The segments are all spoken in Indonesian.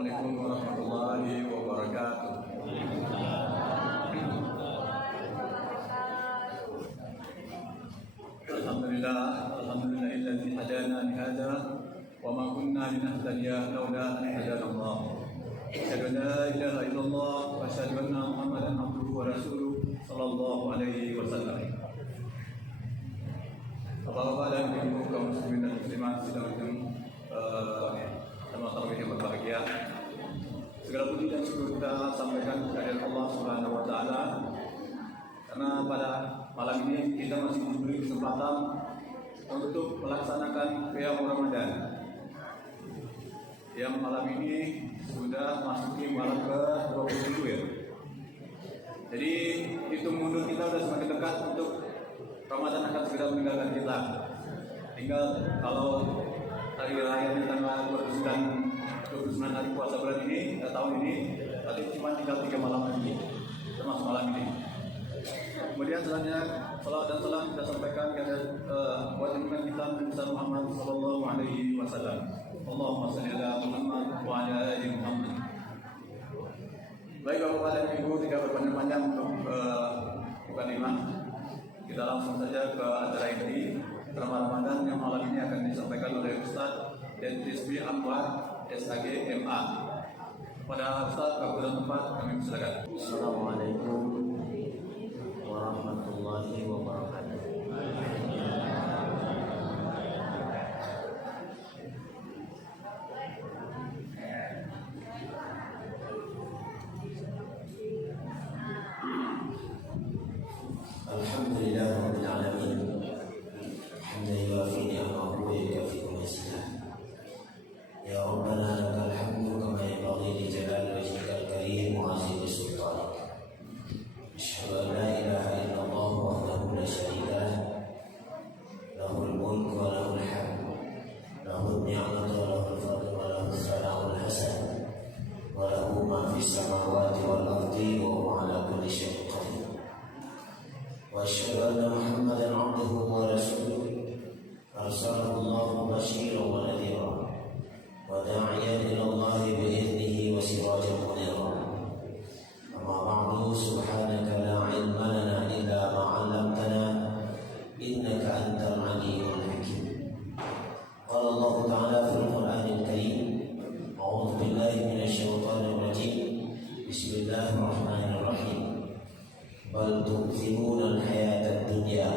Assalamualaikum warahmatullahi wabarakatuh. Alhamdulillahilladzi hadana li hadza wa ma kunna linahtadiya laula an hadana Allah. Asyhadu an la ilaha illallah wa asyhadu anna Muhammadan abduhu wa rasuluh sallallahu alaihi wasallam. Bapak-bapak dan ibu kaum muslimin dan muslimat sidang sama tarawih yang berbahagia. Segala puji dan syukur kita sampaikan kepada Allah Subhanahu wa taala karena pada malam ini kita masih diberi kesempatan untuk melaksanakan qiyam Ramadan. Yang malam ini sudah masuki malam ke-20 ya. Jadi hitung mundur kita sudah semakin dekat untuk Ramadan akan segera meninggalkan kita. Tinggal kalau hari raya di tanggal 29 hari puasa bulan ini, tahun ini, tadi cuma tinggal 3 malam lagi, termasuk malam ini. Kemudian selanjutnya salat dan salam kita sampaikan kepada wajibkan kita Nabi Muhammad sallallahu alaihi wasallam. Allahumma shalli ala Muhammad wa ala ali Muhammad. Baik Bapak dan Ibu, tidak berpanjang-panjang untuk mukadimah. Kita langsung saja ke acara inti drama Ramadan yang malam ini akan disampaikan oleh Ustaz Dentrisbi Anwar SHG MA. Pada Ustaz, waktu dan tempat kami persilakan. Assalamualaikum warahmatullahi wabarakatuh. Alhamdulillah rabbil alamin. Hamdan yuwafi ni'amahu wa yukafi mazida. Ya Rabbana lakal hamdu kama yanbaghi li jalali wajhikal karim wa 'azimi sultanik. Asyhadu an la ilaha illallah wahdahu la syarika lah. Lahul mulku wa lahul hamd. Lahul ni'matu wa lahul fadlu wa lahus sana'ul hasan. Wa lahu ma fis samawati wal ardi wa huwa 'ala kulli syai'in qadir. Wa asyhadu anna Muhammadan 'abduhu wa rasuluh. Arsalahu Allahu basyiran wa nadhiran. وداعيا إلى الله بإذنه وسراجا منيرا. أما بعد سبحانك لا علم لنا إلا ما علمتنا إنك أنت العليم الحكيم. قال الله تعالى في القرآن الكريم أعوذ بالله من الشيطان الرجيم بسم الله الرحمن الرحيم بل تؤثرون الحياة الدنيا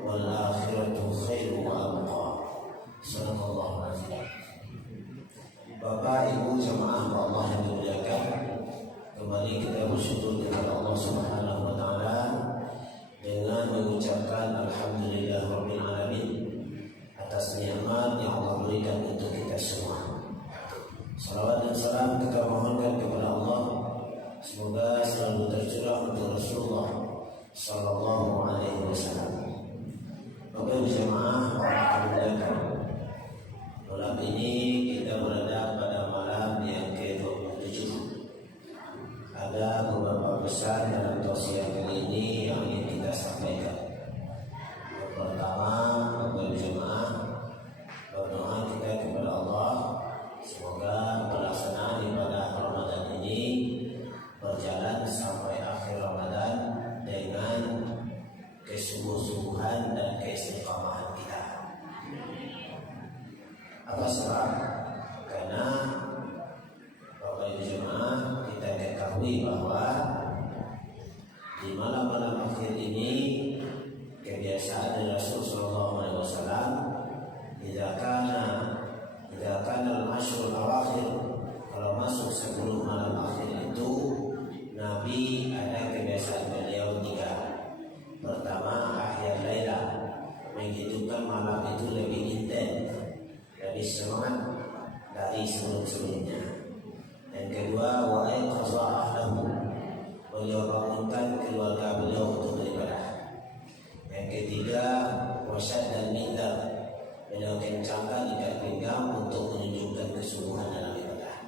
والآخرة خير وأبقى. صدق الله العظيم. Bapak, Ibu, jemaah Allah yang dimuliakan, kembali kita bersyukur kepada Allah Subhanahu wa taala dengan mengucapkan alhamdulillah rabbil alamin atas nikmat yang Allah berikan untuk kita semua. Salawat dan salam kita mohonkan kepada Allah, semoga selalu tercurah untuk Rasulullah sallallahu alaihi wasallam. Bapak Ibu jemaah yang dimuliakan, malam ini kita berada pada malam yang ke-27. Ada beberapa pesan dalam tausiah kali ini yang ingin kita sampaikan. Yang pertama, Bapak jemaah, berdoa kita kepada Allah semoga pelaksanaan ibadah Ramadan ini berjalan sampai akhir Ramadan dengan kesungguh-sungguhan dan keistiqamahan kita. Apa sebab? Karena Bapak Ibu jemaah, kita ketahui bahwa di malam-malam akhir ini kebiasaan dari Rasul sallallahu alaihi wasallam idza kana al-ashrul awakhir, kalau masuk 10 malam akhir itu Nabi ada kebiasaan beliau 3. Pertama, akhir laila, menghidupkan malam itu lebih intens, lebih semangat dari sebelum-sebelumnya. Yang kedua, wa ayqaza ahlahu, beliau bangunkan keluarga beliau untuk beribadah. Yang ketiga, wasyad dan mizar, beliau kencangkan ikat pinggang untuk menunjukkan kesungguhan dalam ibadah.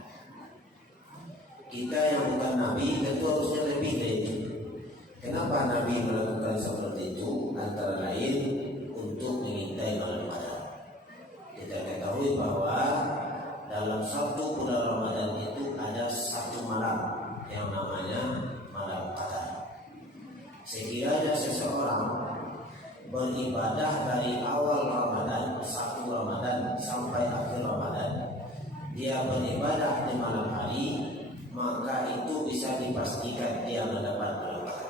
Kita yang bukan Nabi tentu harusnya lebih dari itu. Kenapa Nabi melakukan seperti itu? Antara lain untuk mengintai malam Ramadan. Kita ketahui bahwa dalam satu bulan Ramadan itu beribadah dari awal Ramadan, 1 Ramadan sampai akhir Ramadan, dia beribadah di malam hari, maka itu bisa dipastikan dia mendapat berkah.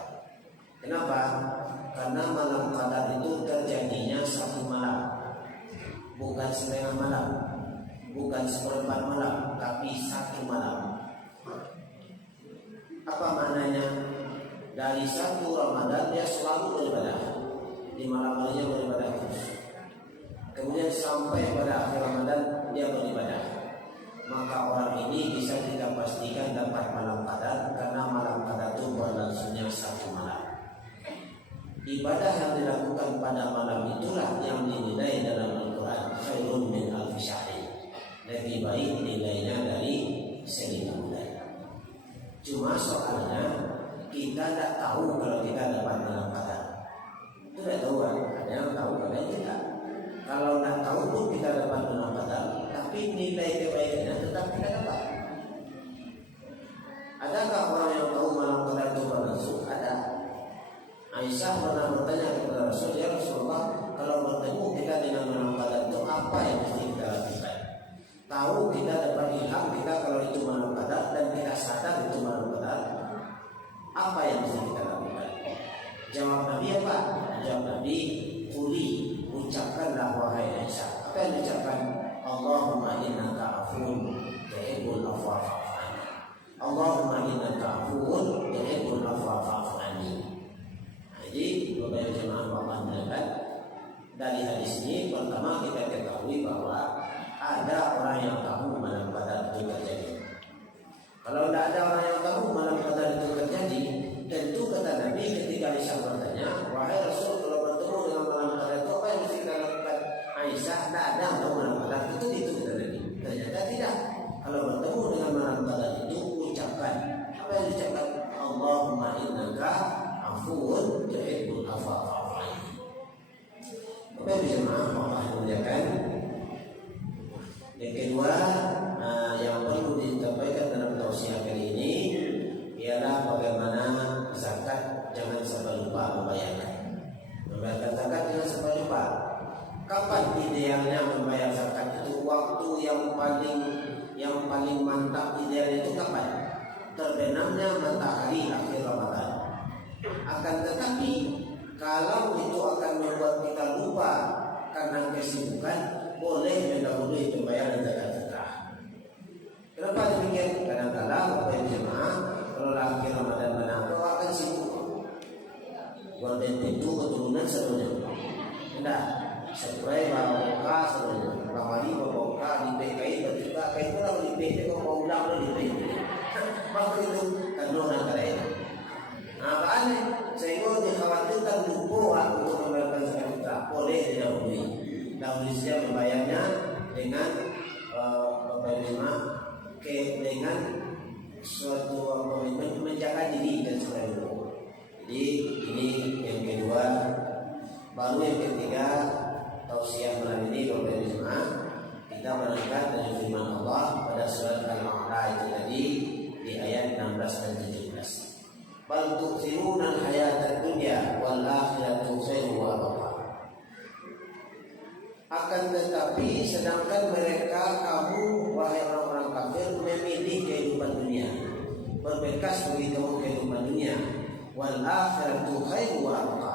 Kenapa? Karena malam qadar itu terjadinya 1 malam, bukan setengah malam, bukan seperempat malam, tapi 1 malam. Apa maknanya? Dari 1 Ramadan dia selalu beribadah, di malam harinya beribadah terus. Kemudian sampai pada akhir Ramadan dia beribadah. Maka orang ini bisa kita pastikan dapat malam qadar, karena malam qadar itu berlangsungnya 1 malam. Ibadah yang dilakukan pada malam itulah yang dinilai dalam Al-Quran khairun min alfi syahrin, lebih baik nilainya dari 1000 bulan. Cuma soalnya kita tidak tahu kalau kita dapat malam qadar. Itu tidak tahu kan? Ada yang tahu, ada yang tidak. Kalau tidak tahu pun kita dapat malam qadar, tapi nilai kebaikannya tetap kita dapat. Adakah orang yang tahu malam qadar itu berlangsung? Ada. Aisyah pernah bertanya kepada Rasul, ya Rasulullah, kalau bertemu kita dengan malam qadar itu apa yang mesti kita lakukan? Tahu kita dapat ilham kita kalau itu malam qadar dan kita sadar itu malam qadar, apa yang mesti kita lakukan? Jawab Nabi apa? Jawab Nabi, quli, ucapkanlah wahai Aisyah. Apa yang diucapkan? Allahumma innaka afuwun tuhibbul afwa fa'fu anni. Allahumma innaka afuwun tuhibbul afwa fa'fu anni. Jadi Bapak jemaah Allah melihat dari hadis ini, pertama kita ketahui bahwa ada orang yang tahu malam qadar itu terjadi. Kalau tidak ada orang yang tahu malam qadar itu terjadi, tentu kata Nabi ketika Aisyah bertanya, wahai Rasul, kalau bertemu dengan malam qadar itu apa yang mesti kita lakukan? Aisyah, tidak ada yang tahu malam qadar itu kata Nabi. Ternyata tidak. Kalau bertemu dengan malam qadar itu ucapkan. Apa yang diucapkan? Allahumma innaka afuwun tuhibbul afwa fa'fu anni. Bapak jemaah Allah muliakan. Yang kedua, yang perlu disampaikan dalam tausiah kali ini ialah bagaimana zakat jangan sampai lupa membayarkan. Membayarkan zakat jangan sampai lupa. Kapan idealnya membayar zakat itu? Waktu yang paling mantap idealnya itu kapan? Terbenamnya matahari akhir Ramadan. Akan tetapi kalau itu akan membuat kita lupa karena kesibukan, boleh mendahului pembayaran zakat fitrah. Kenapa demikian? Kadang-kadang Bapak jemaah kalau akhir Ramadan menang, akan sibuk. Buat itu keturunan seluruhnya. Tidak, sesuai bawa seluruhnya. Ramadi bawa di PKI berjumpa kain itu lah di PKI kau mau ulang di PKI. Maka itu kan orang kaya. Apa aneh? Sehingga dikhawatirkan lupa untuk membayarkan zakat fitrah. Boleh didahului. Dahulu saja membayarnya dengan dengan suatu komitmen menjaga diri dan sebagainya. Jadi ini yang kedua. Baru yang ketiga, tausiah malam ini Bapak Jemaah, kita berangkat dari firman Allah pada surat Al-A'la itu tadi di ayat 16 dan 17. Bal tu'thiruna al-hayata dunya wal akhiratu khairun wa abqa. Akan tetapi sedangkan mereka, kamu wahai orang-orang kafir, memilih kehidupan dunia, berbekas bagi kamu kehidupan dunia, wal akhiratu khairun wa abqa.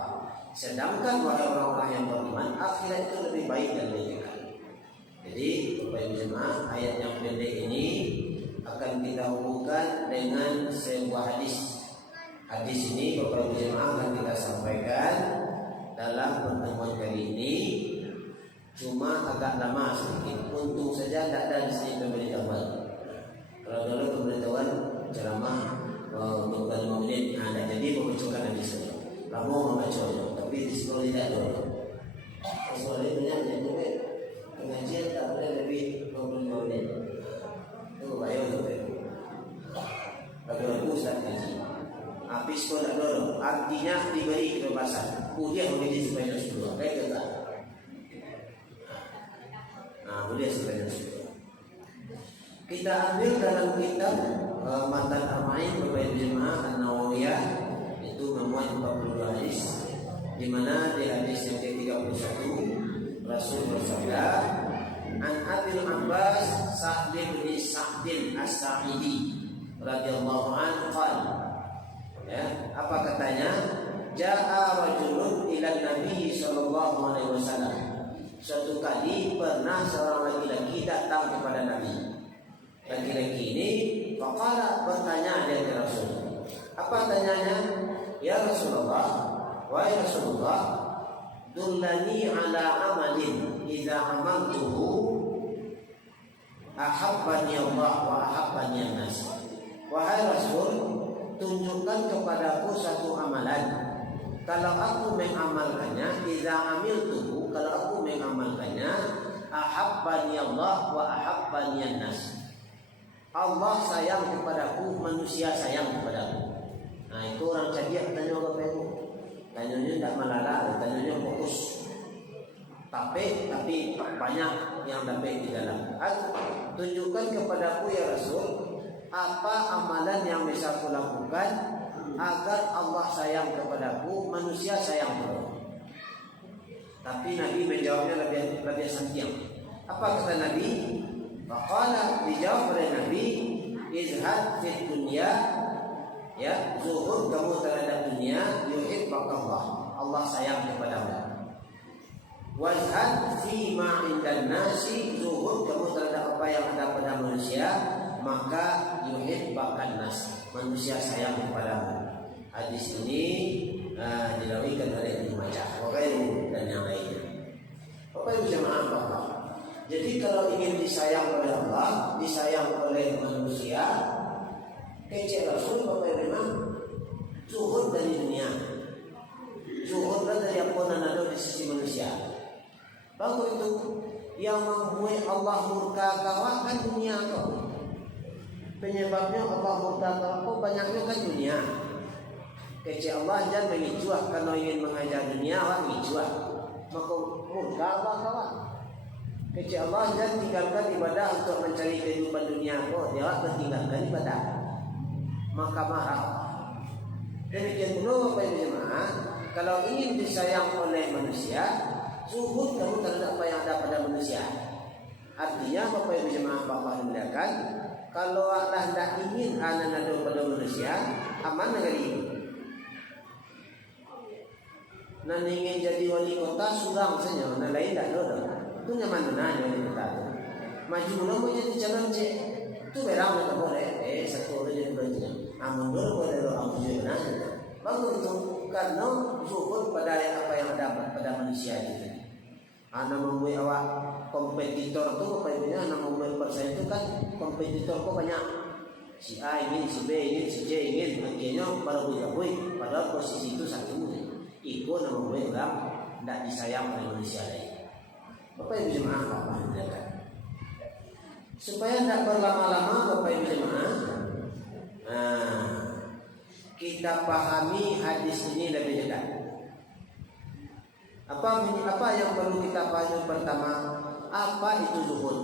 Sedangkan wahai orang-orang yang beriman, akhirat itu lebih baik dan lebih kekal. Jadi Bapak Ibu jemaah, ayat yang pendek ini akan kita hubungkan dengan sebuah hadis. Hadis ini Bapak Ibu jemaah akan kita sampaikan dalam pertemuan kali ini. Cuma agak lama sedikit. Untung saja tidak ada di sini pemberitahuan. Kalau dulu pemberitahuan ceramah untuk 5 menit, ada jadi membacakan di sini. Kamu membacanya, tapi di sekolah tidak dulu. Soalnya banyak yang pengajian tak boleh lebih 25 menit. Itu bayar tu. Bagi aku Ustaz ngaji. Habis sekolah dulu. Artinya diberi kebebasan. Kuliah menjadi sebanyak 10. Baik tak? Boleh sebanyak 10. Kita ambil dalam kitab Matan Arba'in Bapak Ibu Jemaah An-Nawawiyah, itu memuat 42 hadis. di mana di hadis yang ke-31 Rasul bersabda, An Abil Abbas Sa'd bin Sa'din As-Sa'idi radhiyallahu anhu qala, ya, apa katanya? Ja'a rajulun ila Nabi sallallahu alaihi wasallam. Suatu kali pernah seorang laki-laki datang kepada Nabi. Laki-laki ini faqala, bertanya dia kepada Rasul. Apa tanyanya? Ya Rasulullah, wahai Rasulullah, dullani ala amalin idza amaltuhu ahabbani Allah wa ahabbani an-nas. Wahai Rasul, tunjukkan kepadaku satu amalan. Kalau aku mengamalkannya, idza amiltuhu, kalau aku mengamalkannya, ahabbani Allah wa ahabbani an-nas. Allah sayang kepadaku, manusia sayang kepadaku. Nah, itu orang cerdik tanya apa itu? Tanyanya tidak melala, tanyanya fokus. Tapi banyak yang dapat di dalam. Tunjukkan kepadaku ya Rasul, apa amalan yang bisa aku lakukan agar Allah sayang kepadaku, manusia sayang kepadaku. Tapi Nabi menjawabnya lebih santiang. Apa kata Nabi? Faqala, dijawab oleh Nabi, izhad fid dunya, ya, zuhud kamu terhadap dunia, yuhibbakallah, Allah sayang kepadamu. Wazhad fi ma indan nasi, zuhud kamu terhadap apa yang ada pada manusia, maka yuhibbakan nas, manusia sayang kepadamu. Hadis ini diriwayatkan oleh Ibnu Majah dan yang lainnya. Bapak Ibu jemaah Allah. Jadi kalau ingin disayang oleh Allah, disayang oleh manusia, kecil Rasul Bapak Ibu memang zuhud dari dunia, zuhudlah dari apa yang ada di sisi manusia. Bagus itu yang membuat Allah murka kawak kan dunia kau. Penyebabnya Allah murka kawak banyaknya kan dunia. Kecil Allah jangan mengijuah, kalau ingin mengajar dunia awak mengijuah, maka murka Allah kawak. Kecil Allah jangan tinggalkan ibadah untuk mencari kehidupan dunia kau, dia awak tinggalkan ibadah, maka marah. Demikian pula Bapak Ibu jemaah, kalau ingin disayang oleh manusia, zuhud kamu terhadap apa yang ada pada manusia. Artinya Bapak Ibu jemaah Allah dimuliakan, kalau Allah tidak ingin anak ada pada manusia, aman negeri ini. Nah, ingin jadi wali kota surang saja, mana lain tak ada. Itu nyaman mana wali kota itu. Maju mau jadi calon cek, itu berang tak boleh. Satu orang jadi berjalan. Mundur boleh doa puji benar. Bagus itu karena zuhud pada apa yang ada pada manusia itu. Anak membuat awak kompetitor tu apa itu? Anak membuat persaing itu kan kompetitor kok banyak. Si A ingin, si B ingin, si J ingin, akhirnya baru buat. Padahal posisi itu satu. Ikut nama membuat orang tidak disayang oleh manusia lain. Bapak Ibu jemaah Allah dimuliakan. Supaya tidak berlama-lama Bapak Ibu jemaah, kita pahami hadis ini lebih dekat. Apa yang perlu kita pahami? Pertama, apa itu zuhud?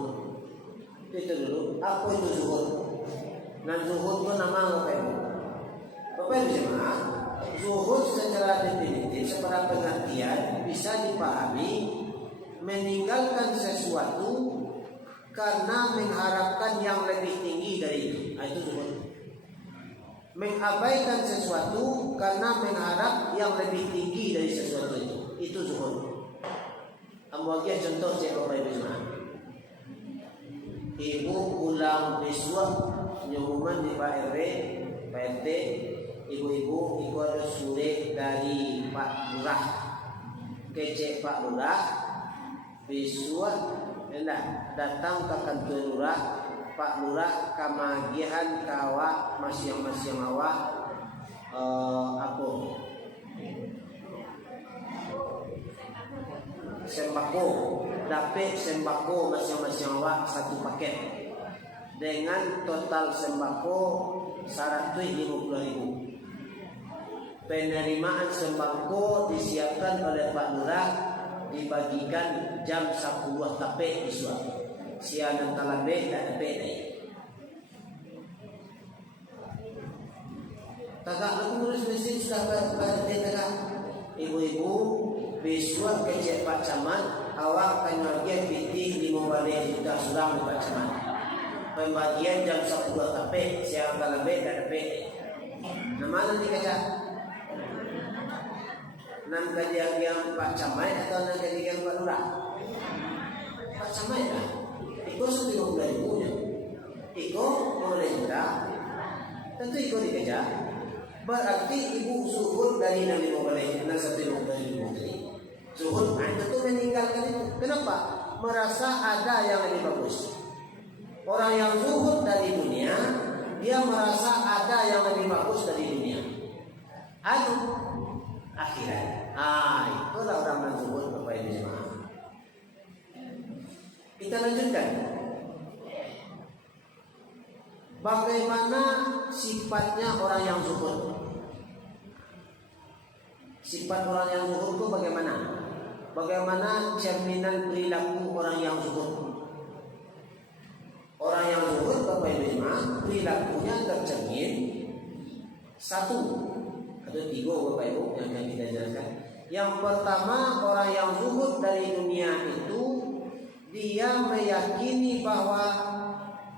Itu dulu. Apa itu zuhud? Dan zuhud itu nama apa itu? Bapak Ibu jemaah, zuhud secara definitif, secara pengertian bisa dipahami meninggalkan sesuatu karena mengharapkan yang lebih tinggi dari itu. Itu zuhud. Mengabaikan sesuatu karena mengharap yang lebih tinggi dari sesuatu itu zuhud. Ambil contoh saya Bapak Ibu jemaah. Ibu pulang besok pengumuman di Pak RW, Pak RT, ibu-ibu itu ada surat dari Pak Lurah, kecek Pak Lurah, besok datang ke kantor Lurah, Pak Lurah kamagihan kawa masing-masing awak sembako, dapat sembako masing-masing awak satu paket dengan total sembako 150.000. Penerimaan sembako disiapkan oleh Pak Lurah, dibagikan jam 10 tape iswa. Siang dan talabe tak dapat naik. Tagak aku ngurus mesin sudah pada tagak. ibu-ibu besok kecek Pak Camat, awak akan bagian pitih 15 juta sulang di Pak Camat. Pembagian jam 10 tapi saya akan lebih dan lebih. Nama nanti kaca. Nan kajian Pak Camat atau nan kajian Pak Lurah? Pak Camat lah. Iko 50.000 nya. Iko 15 juta. Tentu iko dikejar. Berarti ibu zuhud dari 15 dan 150.000 tadi. Zuhud, tentu meninggalkan itu. Kenapa? Merasa ada yang lebih bagus. Orang yang zuhud dari dunia, dia merasa ada yang lebih bagus dari dunia. Aduh, akhirat. Itulah orang yang zuhud, Bapak Ibu jemaah. Kita lanjutkan. Bagaimana sifatnya orang yang zuhud? Sifat orang yang zuhud itu bagaimana? Bagaimana cerminan perilaku orang yang zuhud? Orang yang zuhud, Bapak Ibu jemaah, perilakunya tercermin 1 atau 3 Bapak Ibu yang kita jelaskan. Yang pertama, orang yang zuhud dari dunia itu dia meyakini bahwa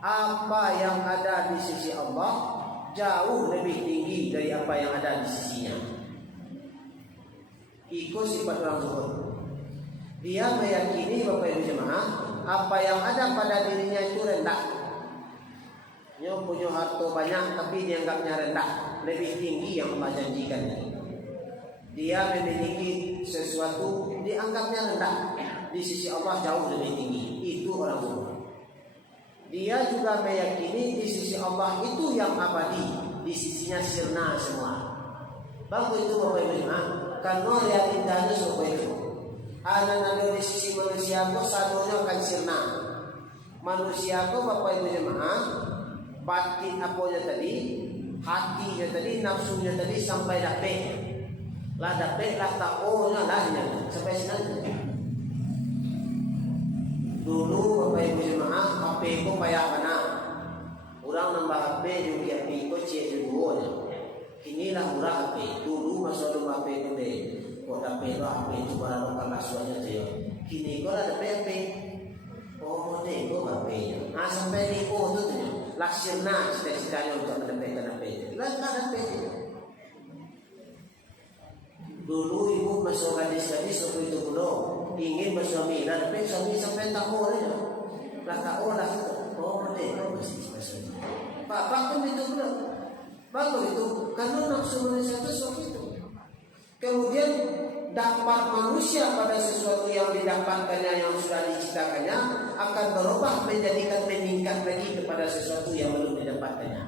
apa yang ada di sisi Allah jauh lebih tinggi dari apa yang ada di sisinya. Itu sifat orang zuhud. Dia meyakini Bapak Ibu jemaah, apa yang ada pada dirinya itu rendah. Dia punya harta banyak tapi dianggapnya rendah, lebih tinggi yang Allah janjikan. Dia memiliki sesuatu dianggapnya rendah, di sisi Allah jauh lebih tinggi. Itu orang zuhud. Dia juga meyakini di sisi Allah itu yang abadi, di sisinya sirna semua. Bagus itu Bapak Ibu jemaah. Karena realitanya seperti itu. Ada di sisi manusia itu satunya akan sirna. Manusia itu Bapak Ibu jemaah, batin apanya tadi, hatinya tadi, nafsunya tadi sampai dapet. Lah dapet lah takonya lahnya sampai sini. Dulu Bapak Ibu jemaah, HP ko kaya mana? Orang nambah HP yung HP ko cek dulu. Inilah murah HP. Dulu masa dulu HP ko deh. Kok HP lo HP itu barang lokal asuhannya saja. Kini ko lah HP. Oh deh ko HP. Sampai di ko tu tu. Laksirna cita-citanya untuk mendapatkan HP. Lah kan HP. Dulu ibu masuk gadis-gadis waktu itu dulu ingin bersuami dan suami sampai tahu aja. Lah tahu lah itu. Oh deh, masih. Pak pun itu dulu. Bagus itu karena nafsu manusia itu seperti itu. Kemudian dapat manusia pada sesuatu yang didapatkannya yang sudah diciptakannya akan berubah menjadikan meningkat lagi kepada sesuatu yang belum didapatkannya.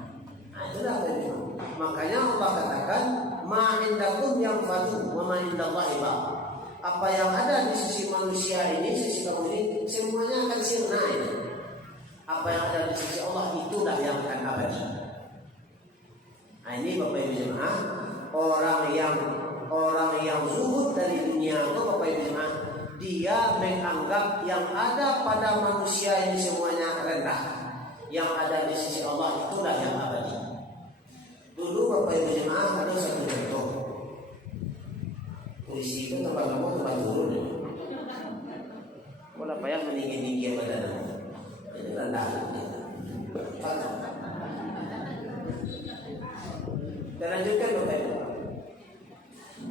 Nah itulah itu. Makanya Allah katakan ma indakum yang fadu wa ma indallahi ba. Apa yang ada di sisi manusia ini, sisi kamu ini semuanya akan sirna ini. Apa yang ada di sisi Allah itulah yang akan abadi. Nah ini Bapak Ibu jemaah, orang yang zuhud dari dunia itu Bapak Ibu jemaah, dia menganggap yang ada pada manusia ini semuanya rendah. Yang ada di sisi Allah itulah yang abadi. Dulu Bapak Ibu jemaah ada satu contoh. Polisi itu tempat kamu tempat turun. Kalau payah meninggi-tinggi badan. Itu rendah. Dan lanjutkan Bapak Ibu.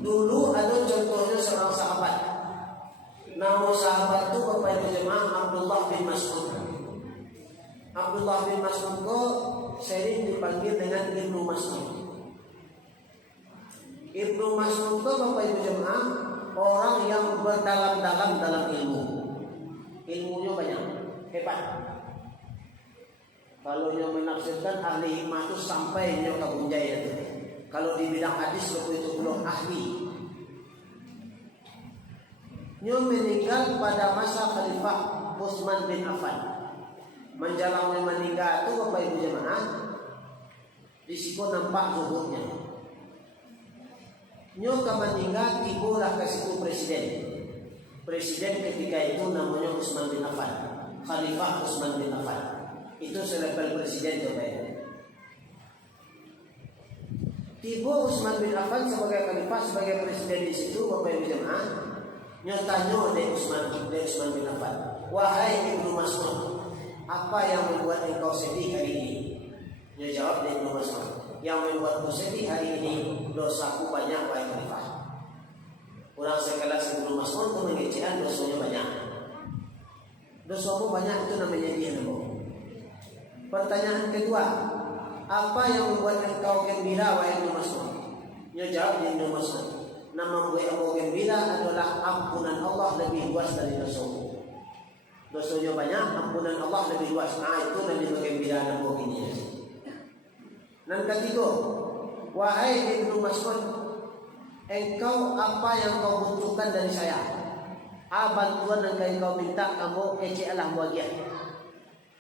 Dulu ada contohnya seorang sahabat. Nama sahabat itu Bapak Ibu jemaah Abdullah bin Mas'ud. Abdullah bin Mas'ud itu sering dipanggil dengan Ibnu Mas'ud. Ibnu Mas'ud itu Bapak Ibu jemaah orang yang berdalam-dalam dalam ilmu. Ilmunya banyak, hebat. Kalau yang menafsirkan ahli hikmah itu sampai dia kabunjaya itu. Kalau di bidang hadis waktu itu belum ahli. Dia meninggal pada masa Khalifah Utsman bin Affan. Menjelang meninggal itu Bapak Ibu jemaah, di situ nampak zuhudnya. Nyoka meninggal tibulah ke situ presiden. Presiden ketika itu namanya Utsman bin Affan, Khalifah Utsman bin Affan. Itu selevel presiden Bapak Ibu. Tiba Utsman bin Affan sebagai khalifah, sebagai presiden di situ, Bapak Ibu jemaah, nyatanya dari Utsman bin Affan, wahai Ibnu Mas'ud, apa yang membuat engkau sedih hari ini? Dia jawab dari Ibnu Mas'ud, yang membuatku sedih hari ini dosaku banyak, wahai khalifah. Orang sekelas Ibnu Mas'ud itu mengecewakan dosanya banyak. Dosamu banyak itu namanya dia nabo. Pertanyaan kedua, apa yang membuat engkau gembira, wahai Ibnu Mas'ud? Dia jawab dari Ibnu Mas'ud, nama membuat engkau gembira adalah ampunan Allah lebih luas dari dosamu. Dosanya banyak, ampunan Allah lebih luas. Nah itu nanti gembira nabo ini. Dan ketiga, wahai Ibnu Mas'ud, engkau apa yang kau butuhkan dari saya? Bantuan yang kau minta, kamu kecelah bahagia.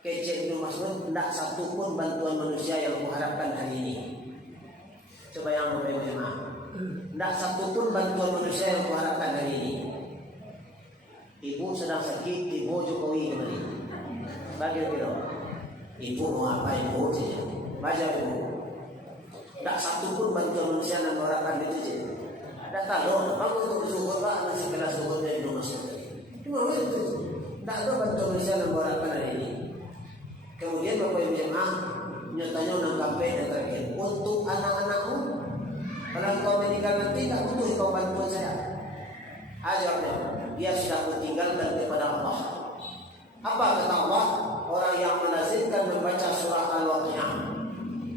Kece Ibnu Mas'ud, tidak satu pun bantuan manusia yang kuharapkan hari ini. Coba yang Bapak Ibu jemaah, tidak satu pun bantuan manusia yang kuharapkan hari ini. Ibu sedang sakit, ibu Jokowi kembali. Bagi kita, ibu mau apa ibu? Baca ibu. Tak satu pun bantuan manusia yang mengharapkan itu je. Ada tahu, aku untuk bersyukur pak, masih kena syukur dari Ibnu Mas'ud. Cuma itu, tak ada bantuan manusia yang mengharapkan hari ini. Kemudian Bapak Ibu jemaah nyatanya menanggapi dan terakhir, untuk anak-anakmu, kalau kau meninggal nanti tak butuh kau bantuan saya. Ajarnya, dia sudah meninggalkan kepada Allah. Apa kata Allah? Orang yang melazimkan membaca surah Al-Waqiah,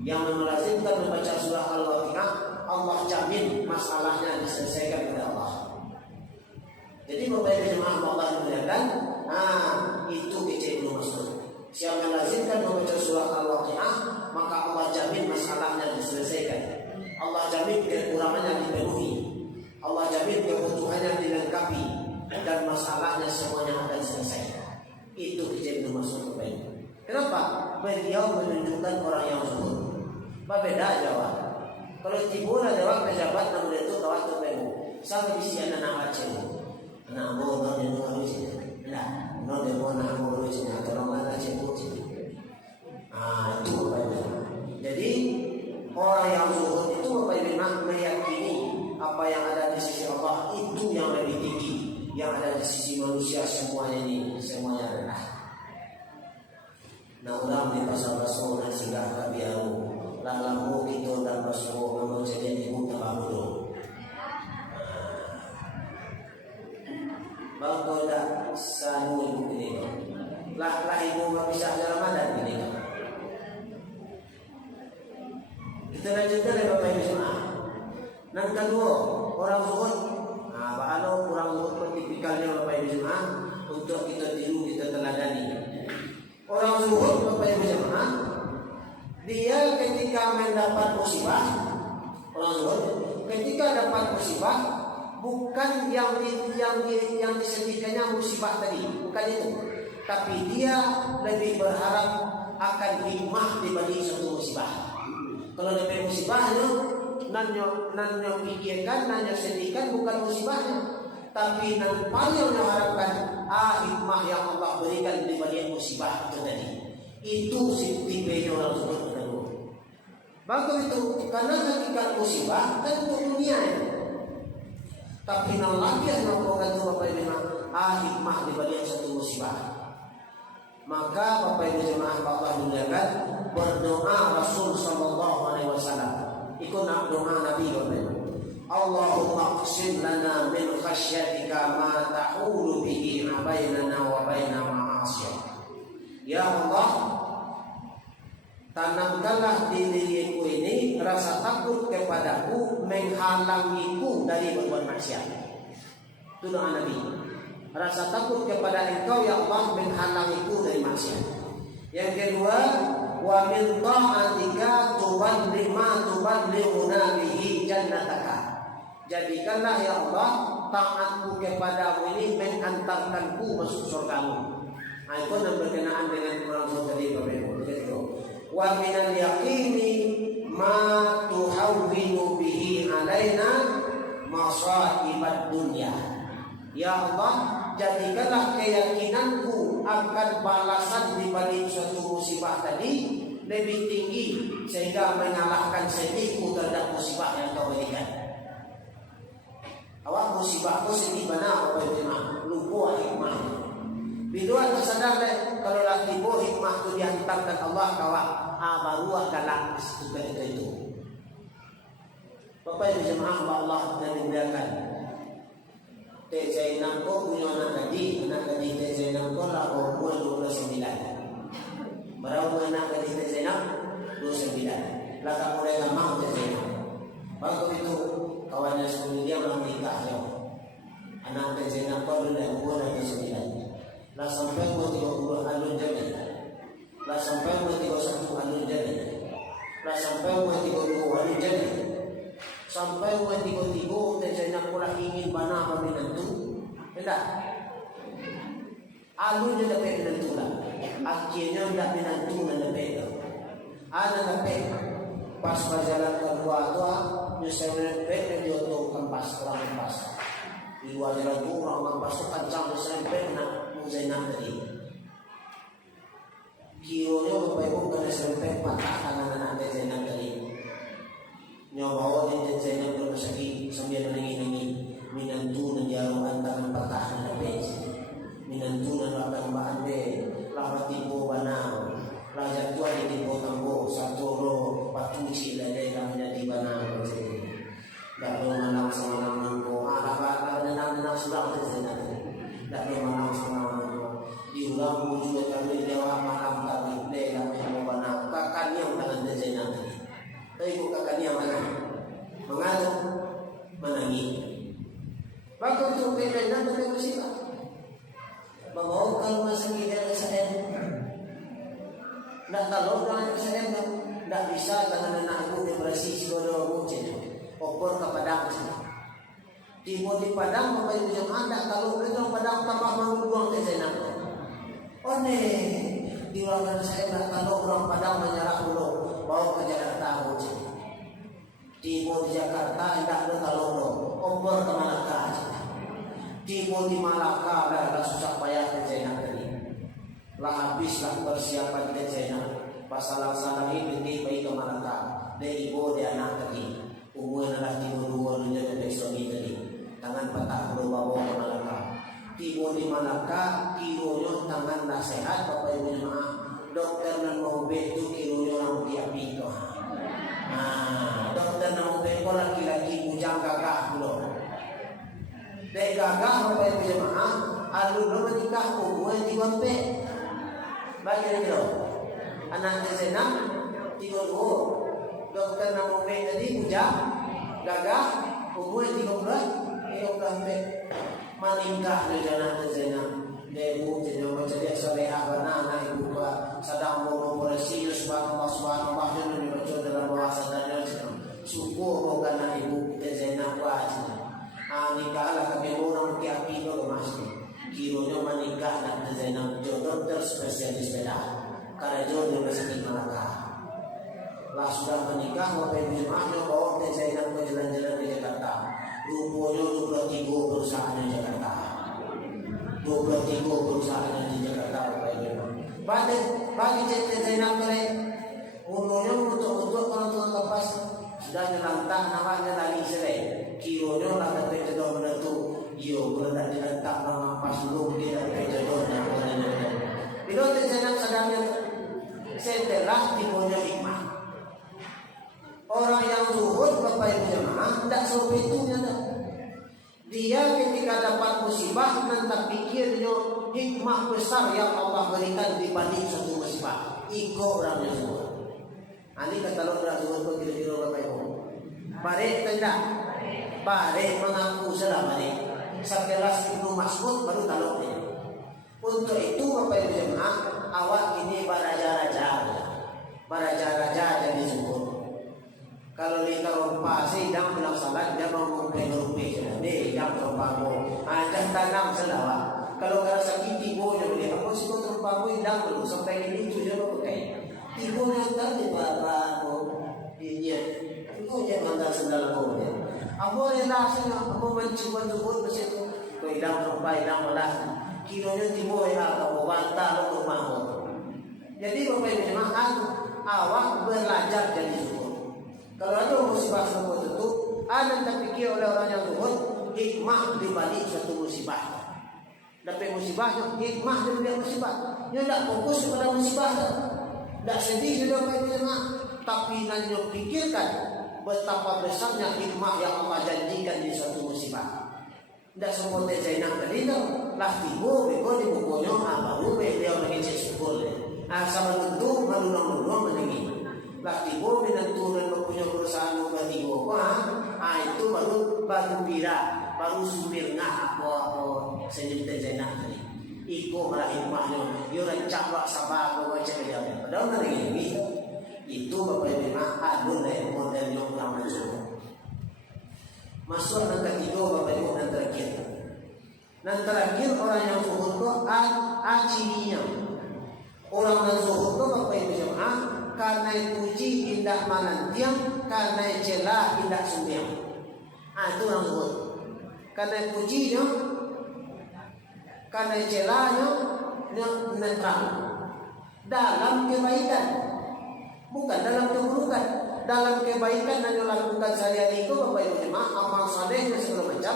yang melazimkan membaca surah Al-Waqiah, Allah jamin masalahnya diselesaikan oleh Allah. Jadi Bapak Ibu jemaah Allah muliakan, itu kece Ibnu Mas'ud. Siapa yang melazimkan membaca surah Al-Waqiah, maka Allah jamin masalahnya diselesaikan. Allah jamin kekurangannya dipenuhi. Allah jamin kebutuhannya dilengkapi dan masalahnya semuanya akan selesai. Itu kece Ibnu Mas'ud. Kenapa? Beliau menunjukkan orang yang zuhud. Beda jawab. Kalau timbul ada jawab pejabat namun itu kawat terpemu. Sama di sini anak Aceh. Anak mau non yang harus ini. Nah, non yang mau anak mau harus ini. Atau orang Aceh putih. Itu Bapak Ibu. Jadi orang yang zuhud itu Bapak Ibu meyakini apa yang ada di sisi Allah itu yang lebih tinggi. Yang ada di sisi manusia semuanya ini semuanya rendah. Nah ulang di pasal-pasal dan singgah kabiaru. Lalu kita dan Rasulullah menjadi ibu terlalu. Bangko dah sanu ini. Lah ibu berpisah dalam Ramadan ini. Kita lanjutkan ya Bapak Ibu semua. Dan kedua orang zuhud. Bahalo orang zuhud tipikalnya Bapak Ibu semua untuk kita tiru, kita teladani. Orang zuhud Bapak Ibu semua, dia ketika mendapat musibah, orang zuhud ketika dapat musibah bukan yang disedihkannya musibah tadi, bukan itu, tapi dia lebih berharap akan hikmah dibanding satu musibah. Kalau dapat musibahnya, nanyo pikirkan, nanyo sedihkan bukan musibahnya, tapi nan paling mengharapkan hikmah yang Allah berikan dibanding musibah itu tadi. Itu tipenya orang zuhud. Bagus itu, karena ketika musibah kan untuk dunia itu. Tapi nang lagi yang melakukan itu Bapak Ibu hikmah dibalik satu musibah. Maka Bapak Ibu jemaah Allah muliakan, berdoa Rasul sallallahu alaihi wasallam. Ikut doa Nabi Bapak Ibu. Allahumma qsim lana min khasyatika ma tahulu bihi bainana wa baina ma'asiyah. Ya Allah, tanamkanlah di diriku ini rasa takut kepadaku menghalangiku dari berbuat maksiat. Itu doa Nabi. Rasa takut kepada Engkau ya Allah menghalangiku dari maksiat. Yang kedua, wa min ta'atika tuballighuna bihi jannataka. Jadikanlah ya Allah taatku kepadamu ini mengantarkanku masuk surgamu. Itu yang berkenaan dengan orang saudari Bapak Ibu. Wa minal yaqini ma tuhawwinu bihi alaina masaibat dunya. Ya Allah, jadikanlah keyakinanku akan balasan di balik suatu musibah tadi lebih tinggi sehingga mengalahkan sedihmu terhadap musibah yang kau berikan. Awak musibah positif mana apa itu mah lupa hikmah. Bila tersadar kalau lah tiba hikmah tu dihantarkan Allah kawak, baru galak ketika itu. Bapak Ibu jemaah Allah yang dimuliakan. Teh Zainab ko punya anak gadis Teh Zainab ko lah umur 29. Berapa anak gadis Teh Zainab? 29. Lah tak boleh lama Teh Zainab. Waktu itu kawannya sebelum dia belum nikah jauh. Anak Teh Zainab ko sudah umur 29. Lah sampai umur 30 alun jadi. Lah sampai umur 31 alun jadi. Lah sampai umur 32 alun jadi. Sampai umur 33 Teh Zainab pula ingin bana menantu. Tidak. Alun dia dapat menantu lah. Akhirnya tidak menantu dan dapat. Ada dapat. Pas berjalan ke luar tua, nyusai mendapat dan dia untuk kempas orang kempas. Di luar jalan tu orang kempas tu kencang nyusai nak Zainab tadi. Kironya Bapak Ibu kena serempet patah tangan anak Teh Zainab tadi. Nyawa Teh Zainab rumah sakit sambil menangis-nangis. Minantu dan jaruman tangan patah dan habis. Minantu dan lapang baande lama tipu banang. Raja tua di tipu tambo satu ro patuci ladai namanya di banang. Tak perlu menang sama namangku. Apa menang sudah Teh Zainab. Tak perlu menang sama namangku. Diulang juga kami dewa malam kami le kami mau banang. Kakak yang tangan Teh Zainab. Tapi kakak yang mana? Mengalah menangis. Waktu itu Teh Zainab mereka bersifat membawa ke rumah sakit dari saya. Tidak tahu dengan saya tidak bisa dengan anakku depresi sekolah mungkin. Opor ke Padang sana. Di Padang Bapak Ibu jemaah tidak tahu mereka Padang tambah mengulang Teh Zainab. Oh di ruangan saya tidak tahu orang Padang menyerah dulu bawa ke Jakarta mungkin. Di Jakarta tidak ada tahu opor ke Malaka. Di Malaka dah susah payah Teh Zainab tadi. Lah habislah persiapan Teh Zainab. Pasalang-salang ini pergi ke Malaka. Dari ibu dia anak tadi. Umur adalah 32 menjadi suami tadi. Tangan patah bawa ke Malaka. Tiba di Malaka, kironya tangan dah sehat. Bapak Ibu jemaah. Dokter dan mau betul kironya orang diapi itu. Dokter dan mau betul laki-laki bujang gagah dulu. Dek gagah Bapak Ibu jemaah. Alun menikah umur 3 Bagi itu anak Teh Zainab 32. Dokter nama tadi bujang gagah umur 13 maningkah di anak Teh Zainab. Debu jadi macam dia salehah anak ibu ba sedang mengoperasi subhanallah yang dibaca dalam bahasa dan syukur bukan ibu Teh Zainab wajib. Nikahlah kami orang kiapi ke masjid. Kironya menikah dan Teh Zainab dokter spesialis bedah. Karena jodoh masih Malaka. Lah sudah menikah Bapak Ibu jemaahnya bawa Teh Zainab ke jalan-jalan di Jakarta. Rupanya 23 perusahaan di Jakarta. 23 perusahaan di Jakarta Bapak Ibu. Bagi Teh Zainab kalian umurnya untuk kalau lepas sudah nyelantah namanya lagi selesai. Kironya lah tapi jodoh menentu. Yo berada di lantak nama pas belum dia dari jodoh dan bila Teh Zainab sadarnya setelah timbulnya hikmah. Orang yang zuhud Bapak Ibu jemaah tidak seperti itu dia ketika dapat musibah nanti pikirnya hikmah besar yang Allah berikan dibanding satu musibah. Iko orangnya zuhud. Ini kata orang zuhud begitu Bapak Ibu. Barek tidak. Barek mengaku selama ini. Sekelas Ibnu Mas'ud baru tahu ini. Untuk itu Bapak Ibu jemaah awak ini baraja-raja jadi zuhud. Kalau kita rompa sih dang bilang salat dia mau rumpi jadi dang rompa mo ajak tanam selawat. Kalau kalau sakit tibo dia boleh aku sih kau rompa mo dang dulu sampai ini tu dia pakai tibo yang tadi bapak mo dia itu dia mandang sendal mo dia. Aku relasi aku mencoba zuhud mesti tu kau dang rompa dang malah kironya tibo ya kau bantah lo rumah mo. Jadi Bapak Ibu jemaah awak belajar jadi zuhud. Kalau ada musibah semua itu, ada terpikir oleh orang yang zuhud hikmah di balik satu musibah. Dapat musibah, hikmah di balik musibah. Dia tidak fokus kepada musibah, tidak sedih dia dapat musibah, tapi nanti pikirkan betapa besarnya hikmah yang Allah janjikan di suatu musibah. Tidak semua Zainab tadi tu lah tiba beko di bukunya baru dia mengecek syukur. Sama tentu malulung-lulung mendengi. Lah tiba dengan turun mempunyai perusahaan nombor 3 itu baru bira, baru sumir ngah apa senyum Zainab tadi. Iko malah hikmahnya. Dia rancak buat sabar bawa cek dia. Padahal mendengi itu Bapak Ibu adun model yang lama juga. Masuk yang ketiga Bapak Ibu dan terakhir. Dan terakhir orang yang zuhud itu cirinya. Orang yang zuhud itu Bapak Ibu jemaah karena puji indah manantiang, karena celah indah sumbiang. Itu orang zuhud. Karena pujinya, karena celahnya netral. Dalam kebaikan, bukan dalam keburukan. Dalam kebaikan yang dilakukan sehari-hari itu Bapak Ibu jemaah amal saleh dan segala macam,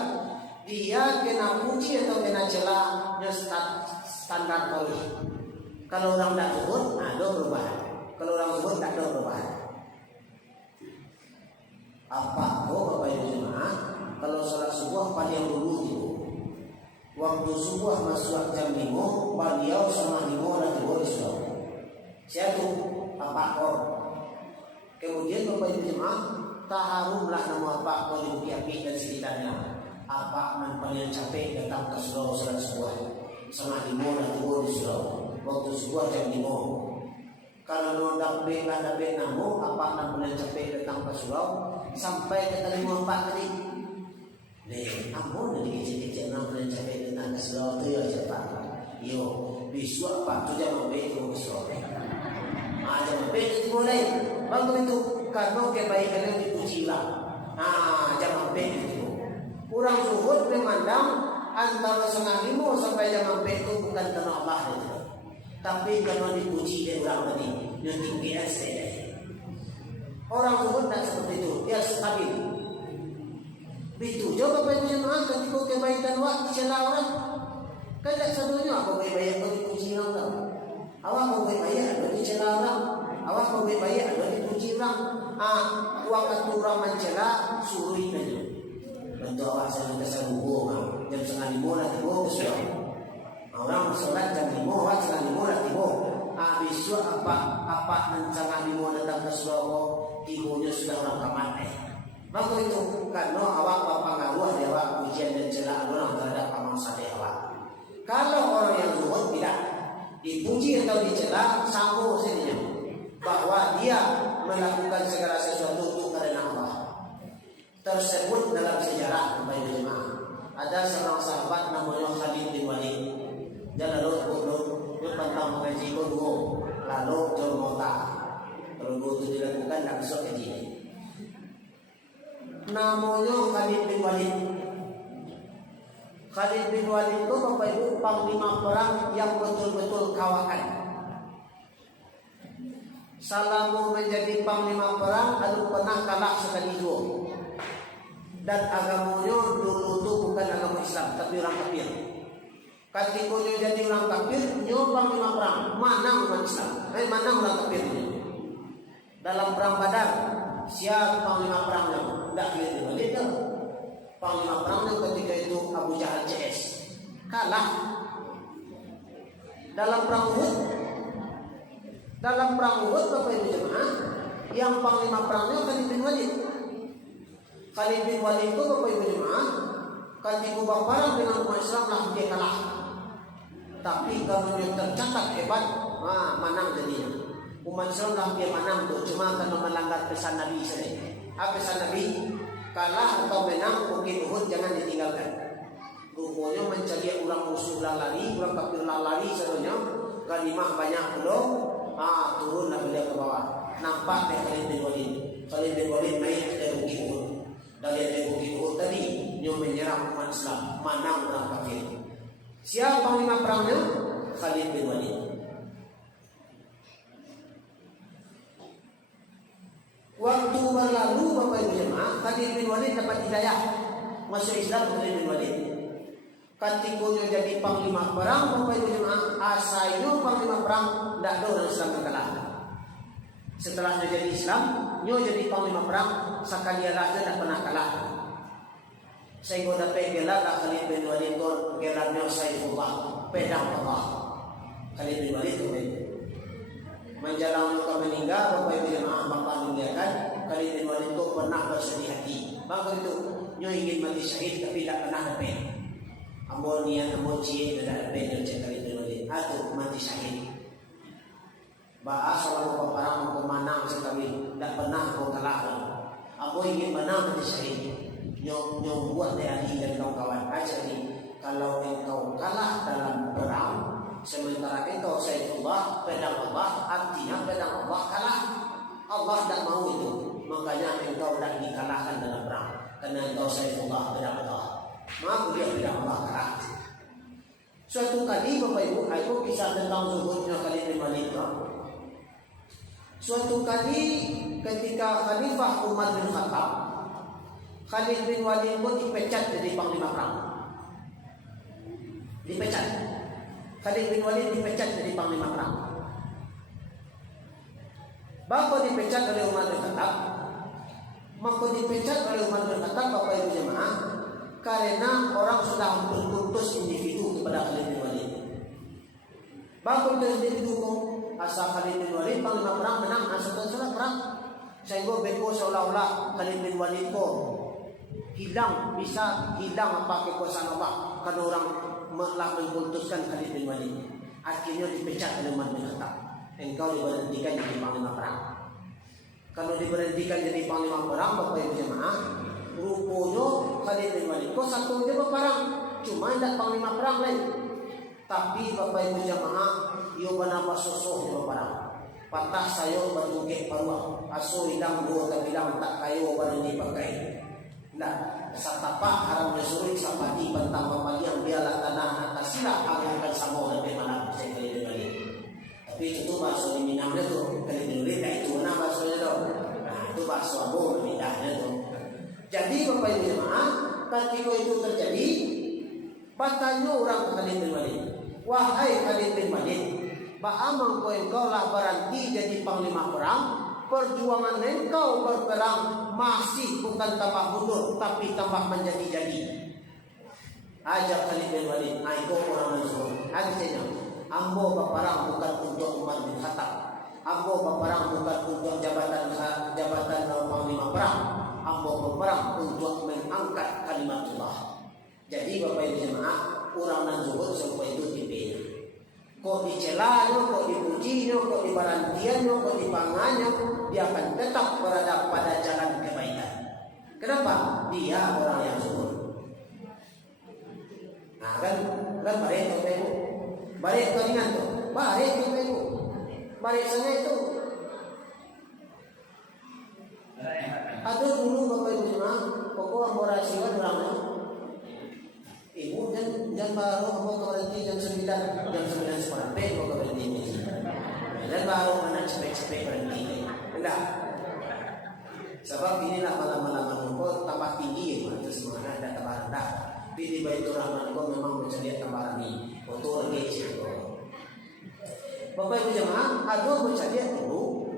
dia kena puji atau kena celahnya standar tauhid. Kalau orang tidak zuhud, ada perubahan. Kalau orang zuhud tak ada perubahan. Apa Bapak Ibu jemaah? Kalau sholat subuh pada yang dulu itu, waktu subuh masuk jam 5, beliau sama 5 dan 2 di surau. Siapa Pak Kor? Kemudian Bapak Ibu jemaah, taharumlah nama Pak Kor di Bukit Api dan sekitarnya. Apa yang capek datang ke surau sholat subuh sama 5 dan 2 di surau. Waktu subuh jam 5. Kalau nondak bela dapat namu, apa yang capek datang ke surau sampai ke terima Pak tadi. Ampun dari kecil-kecil yang capek datang ke surau itu ya cepat. Yo, besok Pak tu jam berapa ke surau? Jam berapa itu mulai. Waktu itu karena kebaikan yang dipuji lah. Jam berapa itu? Orang zuhud memandang antara 4:30 sampai jam berapa itu bukan karena Allah itu. Tapi kalau dipuji dia orang tadi, dia tinggi asal. Orang zuhud tak seperti itu, dia stabil. Begitu juga Bapak Ibu jemaah ketika kebaikan waktu celah orang. Kan tak satunya apa baik-baik kalau dipuji orang. Awak mau baik-baik ada di celah orang. Awak mau baik-baik ada dipuji orang. Waktu orang mencela suruhin aja. Bentuk awak saya minta hubung. Jam 4:30 lah tiba besok. Orang sholat jam 5, awak 4:30 lah tiba. Besok apa dan 4:30 datang ke surau, tibunya sudah orang kamat. Maka itu karena awak berpengaruh di awak pujian dan celaan orang terhadap amal saleh awak. Kalau orang yang zuhud tidak dipuji atau dicela, sanggup saja bahwa dia melakukan segala sesuatu itu karena Allah. Tersebut dalam sejarah Bapak Ibu jemaah. Ada seorang sahabat namanya Khalid bin Walid. Dia lalu dia pantang mengaji dulu, lalu jual mota. Kalau itu dilakukan tak besok kaji. Namanya Khalid bin Walid. Khalid bin Walid itu Bapak Ibu panglima perang yang betul-betul kawakan. Selama menjadi panglima perang lalu pernah kalah sekali 2. Dan agamanya dulu itu bukan agama Islam tapi orang kafir. Ketika dia jadi orang kafir, dia panglima perang, mana umat Islam? Mana orang kafirnya? Dalam perang Badar, siapa panglima perangnya? Tak Khalid bin Walid dah. Panglima perangnya ketika itu Abu Jahal CS. Kalah. Dalam perang Uhud, Bapak Ibu jemaah, yang panglima perangnya Khalid bin Walid. Khalid bin Walid itu Bapak Ibu jemaah, ketika berperang dengan umat Islam lah dia kalah. Tapi kalau dia tercatat hebat, menang jadinya. Umat Islam lah dia menang tuh, cuma karena melanggar pesan Nabi saja. Pesan Nabi, kalah atau menang Bukit Uhud jangan ditinggalkan. Rupanya mencari orang musuh lari, orang kafir lari sebenarnya, ganimah banyak belum, turunlah beliau ke bawah. Nampak Khalid bin Walid. Khalid bin Walid naik ke Bukit Uhud. Dari Bukit Uhud tadi, dia menyerang umat Islam, menang orang kafir. Siapa panglima perangnya? Khalid bin Walid. Waktu berlalu Bapak Ibu jemaah, Khalid bin Walid dapat hidayah masuk Islam. Khalid bin Walid ketika jadi panglima perang Bapak Ibu jemaah, asalnya panglima perang tidak ada orang Islam yang kalah. Setelah dia jadi Islam, dia jadi panglima perang, sekali dia tidak pernah kalah. Sehingga dapat gelar Khalid bin Walid itu gelarnya Saifullah, pedang Allah. Khalid bin Walid itu menjelang luka meninggal, Bapak Ibu jemaah Bapak muliakan, Khalid bin Walid itu pernah bersedih hati. Bangsa itu dia ingin mati syahid tapi tidak pernah dapat. Ambo niat ambo cie tidak dapat dia Khalid bin Walid. Atau mati syahid. Bahas orang peperang mau menang sekali tidak pernah kau kalah. Ambo ingin menang mati syahid. Nyom buat dia dan kawan-kawan aja nih. Kalau engkau kalah dalam perang, sementara engkau Saifullah, pedang Allah, artinya pedang Allah kalah. Allah tidak mau itu. Makanya engkau tidak dikalahkan dalam perang. Karena engkau Saifullah, pedang Allah. Maka dia pedang Allah kalah. Suatu kali Bapak Ibu, aku kisah tentang zuhudnya Khalid bin Walid. Suatu kali ketika Khalifah Umar bin Khattab, Khalid bin Walid pun dipecat dari panglima perang. Dipecat. Khalid bin Walid dipecat dari panglima perang. Bapak dipecat oleh Umar bin Khattab. Maka dipecat oleh Umar bin Khattab Bapak Ibu jemaah, karena orang sudah berputus individu kepada Khalid bin Walid. Bapak terjadi dukung asal Khalid bin Walid panglima perang menang asal perang. Sehingga beko seolah-olah Khalid bin Walid ko hilang, bisa hilang apa kekuasaan Allah karena orang telah mengkultuskan Khalid bin Walid. Akhirnya dipecat oleh Umar bin Khattab. Engkau diberhentikan jadi panglima perang. Kalau diberhentikan jadi panglima perang Bapak Ibu jemaah, rupanya Khalid bin Walid kok satu dia berperang, cuma tidak panglima perang lain. Tapi Bapak Ibu jemaah, ia benapa sosok dia berperang. Patah saya bertungkik paruah, aso hilang dua terbilang tak kayu berani pakai. Nah, satapak haram mesurik sapati bentang pemalian biarlah tanah atas silah agungkan sama lebih mana saya Khalid bin Walid. Tapi itu bahasa di Minamnya tuh Khalid bin Walid itu mana bahasanya tuh. Nah, itu bahasa Abu bedanya tuh. Jadi Bapak Ibu jemaah, ketika itu terjadi, bertanya orang Khalid bin Walid, wahai Khalid bin Walid, ba'amang engkau lah berhenti jadi panglima perang, perjuangan engkau berperang masih bukan tambah mundur tapi tambah menjadi-jadi. Ajak Khalid bin Walid, aiko orang Mansur. Artinya, ambo berperang bukan untuk Umar bin Khattab. Ambo berperang bukan untuk jabatan panglima perang. Ambo berperang untuk mengangkat kalimatullah. Jadi Bapak Ibu jemaah, orang Mansur sampai itu dipilih. Kok dicelanya, kok dipujinya, kok dibarantiannya, kok dipangannya, dia akan tetap berada pada jalan kebaikan. Kenapa? Dia orang yang zuhud. Nah kan balik Bapak Ibu, balik keringan tuh, balik Bapak Ibu, balik sana itu. Atau dulu Bapak Ibu jemaah, pokok amorasiwan orangnya. Ibu dan baru mau berhenti jam 9 sampai mau berhenti. Dan baru mana cepet-cepet berhenti. Enggak. Sebab inilah malam-malam engkau tambah tinggi terus mana ada tambah rendah. Tapi di Baitur Rahman engkau memang mencari tambah ini. Foto lagi sih. Bapak Ibu jemaah, aduh mencari dulu.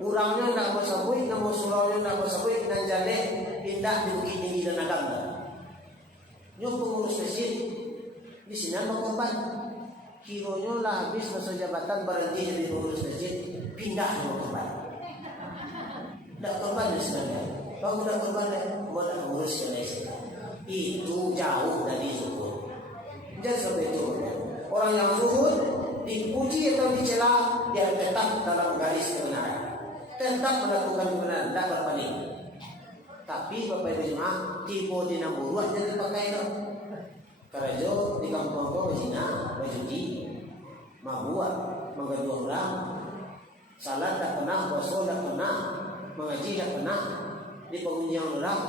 Urangnya tidak mau sabui, nama suraunya tidak mau sabui, dan jale indah di Bukit Tinggi dan Agam. Yung pengurus masjid di sini mau korban, kilonya lah habis masa jabatan berhenti jadi pengurus masjid, pindah mau korban. Tidak korban di sana, baru tidak korban mau tidak mengurus ke itu jauh dari zuhud. Jadi seperti itu orang yang zuhud dipuji atau dicela dia tetap dalam garis kebenaran, tetap melakukan kebenaran, tidak berpaling. Tapi Bapak Ibu jemaah, tipe di buruan jadi pakai itu. Karajo di kampung kau berzina, berjudi, mabuat, menggaduh orang, salat tak pernah, puasa tak pernah, mengaji tak pernah, di pengunjung orang,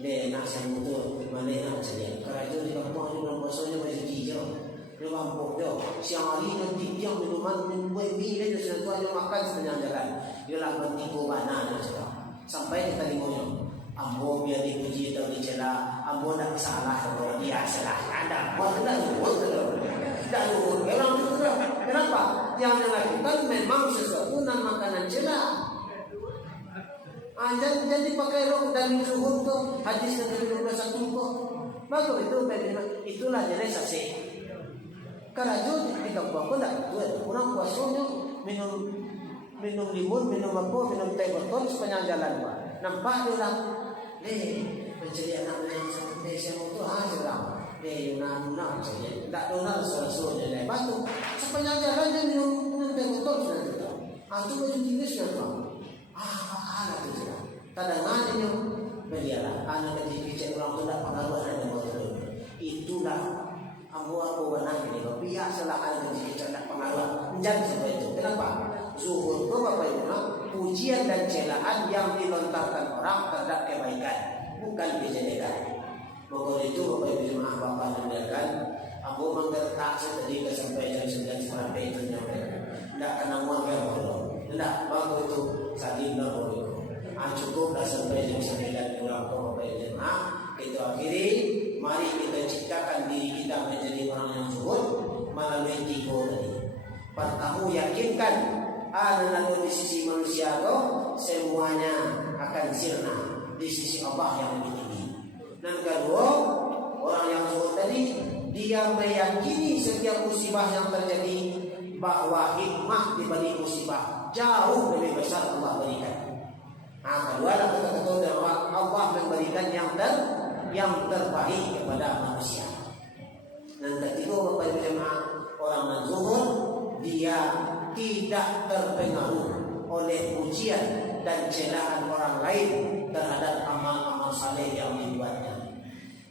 dia nak sambut mana nak saja. Karajo di kampung itu puasanya berjudi je, dia mampu je. Siang hari nanti dia minuman, minum mie dia sudah tu aja makan sepanjang jalan. Dia lah bertipu mana dia cakap. mencela, ambo nak salah kalau dia salah. Ada, buat tidak luhur. Orang itu kenapa? Yang dilakukan memang sesuatu dan makanan cela. Jadi pakai rok dan zuhur tu hadis yang 21 tu. Bagus itulah jenis saksi. Karena kita buat pun tak betul. Orang puasanya minum limun, minum apa, minum teh botol sepanjang jalan pak. Nampak dia orang, mencari anak yang satu desa itu aja orang. Yuna saja, tak donal sesuatu je. Batu sepanjang jalan dia minum teh botol sudah. Itu baju jenis sudah. Anak tu sudah. Kadang-kadang dia belialah anak kecil orang tu tak pengaruh ada botol. Itulah aku benar ini. Biasalah anak kecil tak pengaruh. Jangan seperti itu. Kenapa? Zuhur itu Bapak Ibu, pujian dan celaan yang dilontarkan orang terhadap kebaikan, bukan kejelekan. Pokok itu Bapak Ibu jemaah Bapak dengarkan, aku menggertak tadi sampai jam 9 sampai itu nyampe. Tidak kena muat ya Allah. Tidak, bagus itu saling berdoa. Cukuplah sampai jam 9 pulang Bapak Ibu jemaah. Itu akhiri, mari kita ciptakan diri kita menjadi orang yang zuhud melalui 3 tadi. Pertama yakinkan lalu di sisi manusia itu semuanya akan sirna di sisi Allah yang lebih tinggi. Dan kedua, orang yang zuhud tadi dia meyakini setiap musibah yang terjadi bahwa hikmah di balik musibah jauh lebih besar Allah berikan. Kedua kita ketahui bahwa Allah memberikan yang terbaik kepada manusia. Dan ketiga Bapak Ibu jemaah, orang yang zuhud dia tidak terpengaruh oleh pujian dan celaan orang lain terhadap amal-amal saleh yang dibuatnya.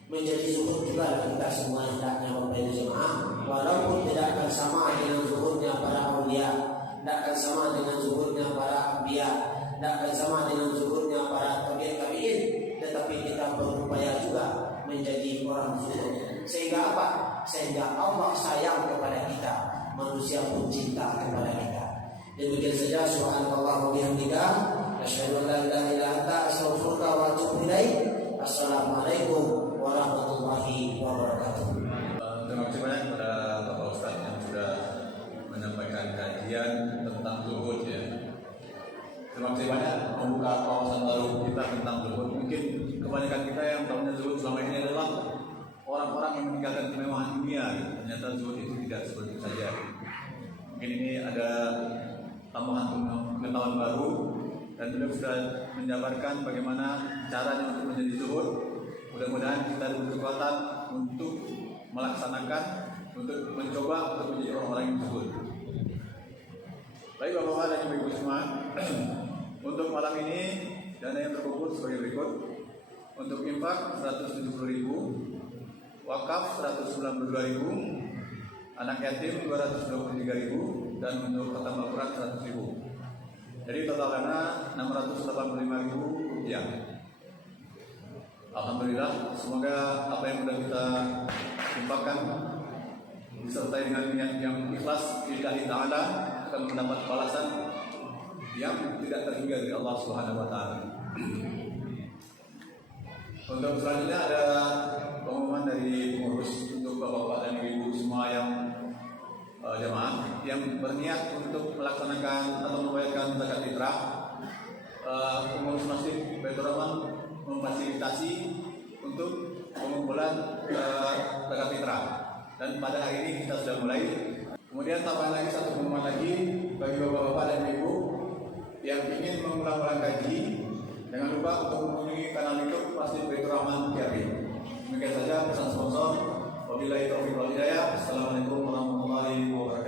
Menjadi zuhud juga kita semua hendaknya Bapak Ibu jemaah, walaupun tidak akan sama dengan zuhudnya para aulia, tidak akan sama dengan zuhudnya para anbiya, tidak akan sama dengan zuhudnya para tabi'in, tetapi kita berupaya juga menjadi orang zuhud. Sehingga apa? Sehingga Allah sayang kepada kita, manusia pun cinta kepada kita. Demikian saja, subhanallah wa bihamdika, asyhadu an la ilaha illa anta, astaghfiruka wa atubu ilaik. Assalamualaikum warahmatullahi wabarakatuh. Terima kasih banyak kepada Bapak Ustaz yang sudah menyampaikan kajian tentang zuhud ya. Terima kasih banyak membuka wawasan baru kita tentang zuhud. Mungkin kebanyakan kita yang tahunya zuhud selama ini adalah orang-orang yang meninggalkan kemewahan dunia. Ternyata zuhud itu tidak seperti itu saja. Mungkin ini ada tambahan pengetahuan baru dan beliau sudah menjabarkan bagaimana caranya untuk menjadi zuhud. Mudah-mudahan kita diberi kekuatan untuk melaksanakan, untuk mencoba untuk menjadi orang-orang yang zuhud. Baik Bapak-Bapak dan Ibu-Ibu semua, untuk malam ini dana yang terkumpul sebagai berikut. Untuk infak 170.000, wakaf 192.000, anak yatim 223.000, dan untuk khatam Al-Quran 100.000. Jadi total dana 685.000 rupiah. Alhamdulillah, semoga apa yang sudah kita infakkan disertai dengan niat yang ikhlas lillahi ta'ala akan mendapat balasan yang tidak terhingga dari Allah Subhanahu wa taala. Untuk selanjutnya ada pengumuman dari pengurus untuk Bapak-bapak dan Ibu semua yang jemaah yang berniat untuk melaksanakan atau membayarkan zakat fitrah. Pengurus Masjid Baitur Rahman memfasilitasi untuk pengumpulan zakat fitrah, dan pada hari ini kita sudah mulai. Kemudian tambah lagi satu pengumuman lagi bagi Bapak-bapak dan Ibu yang ingin mengulang-ulang kaji, jangan lupa untuk mengunjungi kanal YouTube Masjid Baitur Rahman KRI. Demikian saja pesan sponsor. Wabillahi taufiq wal hidayah. Assalamualaikum warahmatullahi wabarakatuh.